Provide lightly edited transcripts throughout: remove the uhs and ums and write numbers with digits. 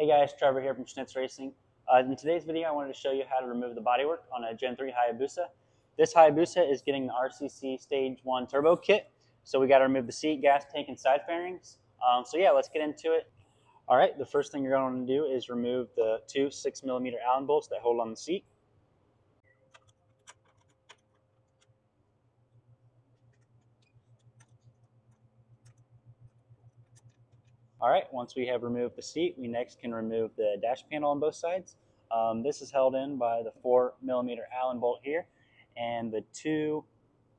Hey guys, Trevor here from Schnitz Racing. In today's video, I wanted to show you how to remove the bodywork on a Gen 3 Hayabusa. This Hayabusa is getting the RCC Stage 1 Turbo Kit, so we got to remove the seat, gas tank, and side fairings. So yeah, let's get into it. All right, the first thing you're going to do is remove the two 6mm Allen bolts that hold on the seat. All right, once we have removed the seat, we next can remove the dash panel on both sides. This is held in by the 4mm Allen bolt here and the two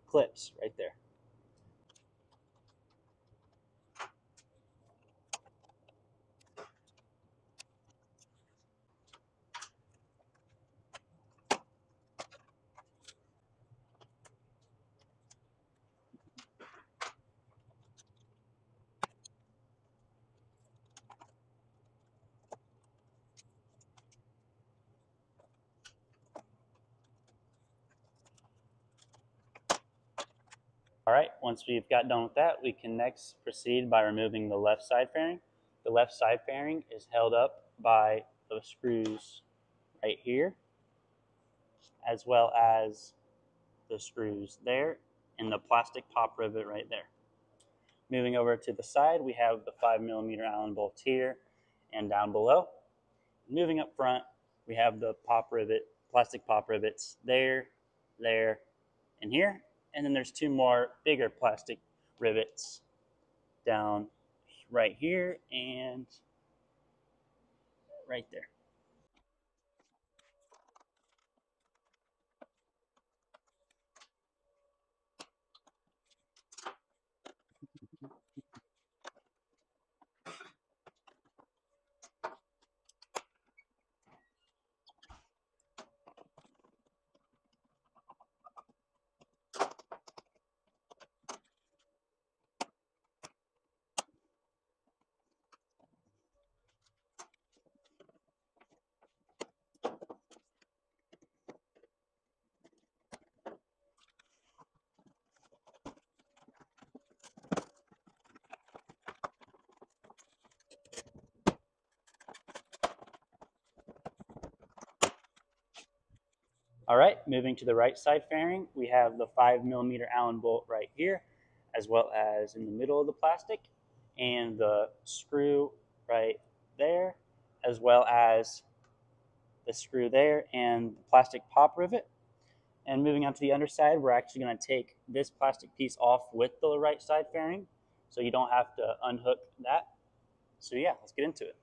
clips right there. All right, once we've got done with that, we can next proceed by removing the left side fairing. The left side fairing is held up by the screws right here, as well as the screws there and the plastic pop rivet right there. Moving over to the side, we have the 5mm Allen bolts here and down below. Moving up front, we have the plastic pop rivets there, and here. And then there's two more bigger plastic rivets down right here and right there. All right, moving to the right side fairing, we have the 5mm Allen bolt right here, as well as in the middle of the plastic, and the screw right there, as well as the screw there and the plastic pop rivet. And moving on to the underside, we're actually going to take this plastic piece off with the right side fairing, so you don't have to unhook that. So yeah, let's get into it.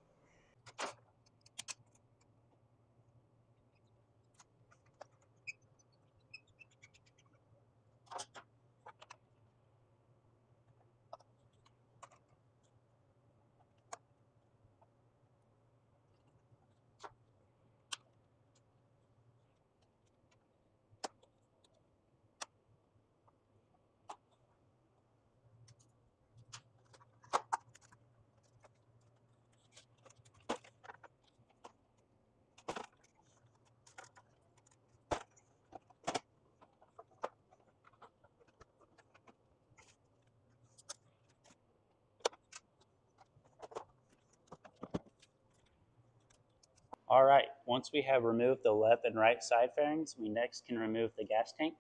All right, once we have removed the left and right side fairings, we next can remove the gas tank.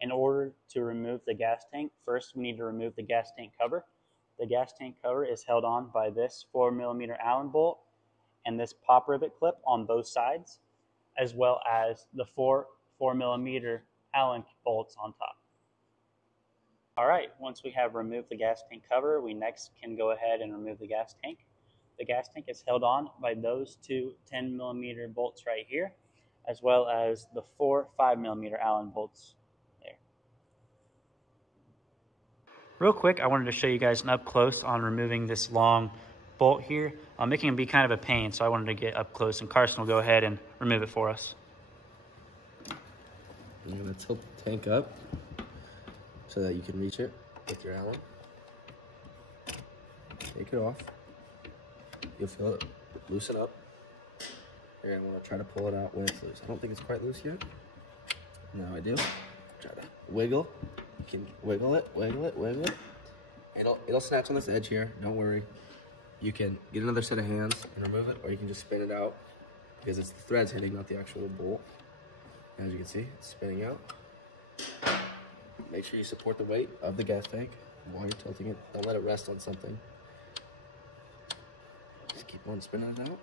In order to remove the gas tank, first we need to remove the gas tank cover. The gas tank cover is held on by this 4mm Allen bolt and this pop rivet clip on both sides, as well as the 4mm Allen bolts on top. All right, once we have removed the gas tank cover, we next can go ahead and remove the gas tank. The gas tank is held on by those two 10mm bolts right here, as well as the four 5mm Allen bolts there. Real quick, I wanted to show you guys an up close on removing this long bolt here. It can be kind of a pain, so I wanted to get up close, and Carson will go ahead and remove it for us. I'm going to tilt the tank up so that you can reach it with your Allen. Take it off. You'll feel it loosen up. Here, I'm going to try to pull it out when it's loose. I don't think it's quite loose yet. Now I do. Try to wiggle. You can wiggle it, wiggle it, wiggle it. It'll snatch on this edge here. Don't worry. You can get another set of hands and remove it, or you can just spin it out because it's the threads hitting, not the actual bolt. As you can see, it's spinning out. Make sure you support the weight of the gas tank while you're tilting it. Don't let it rest on something. Just keep on spinning it out.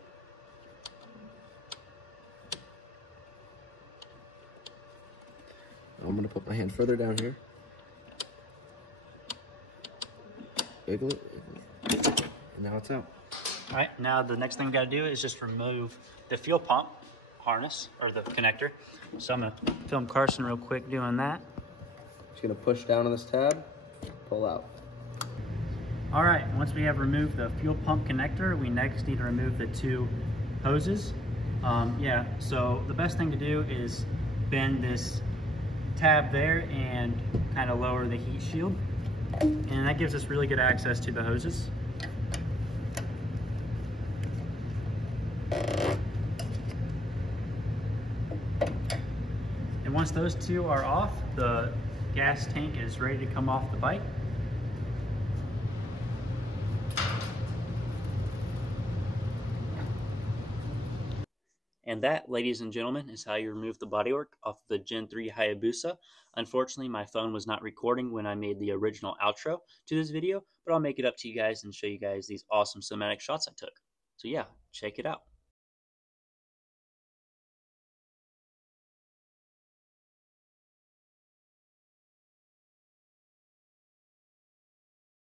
Now I'm gonna put my hand further down here. Wiggle it, wiggle it. And now it's out. All right, now the next thing we gotta do is just remove the fuel pump harness, or the connector. So I'm gonna film Carson real quick doing that. Just gonna push down on this tab, pull out. All right, once we have removed the fuel pump connector, we next need to remove the two hoses. So the best thing to do is bend this tab there and kind of lower the heat shield. And that gives us really good access to the hoses. And once those two are off, the gas tank is ready to come off the bike. And that, ladies and gentlemen, is how you remove the bodywork off the Gen 3 Hayabusa. Unfortunately, my phone was not recording when I made the original outro to this video, but I'll make it up to you guys and show you guys these awesome cinematic shots I took. So yeah, check it out.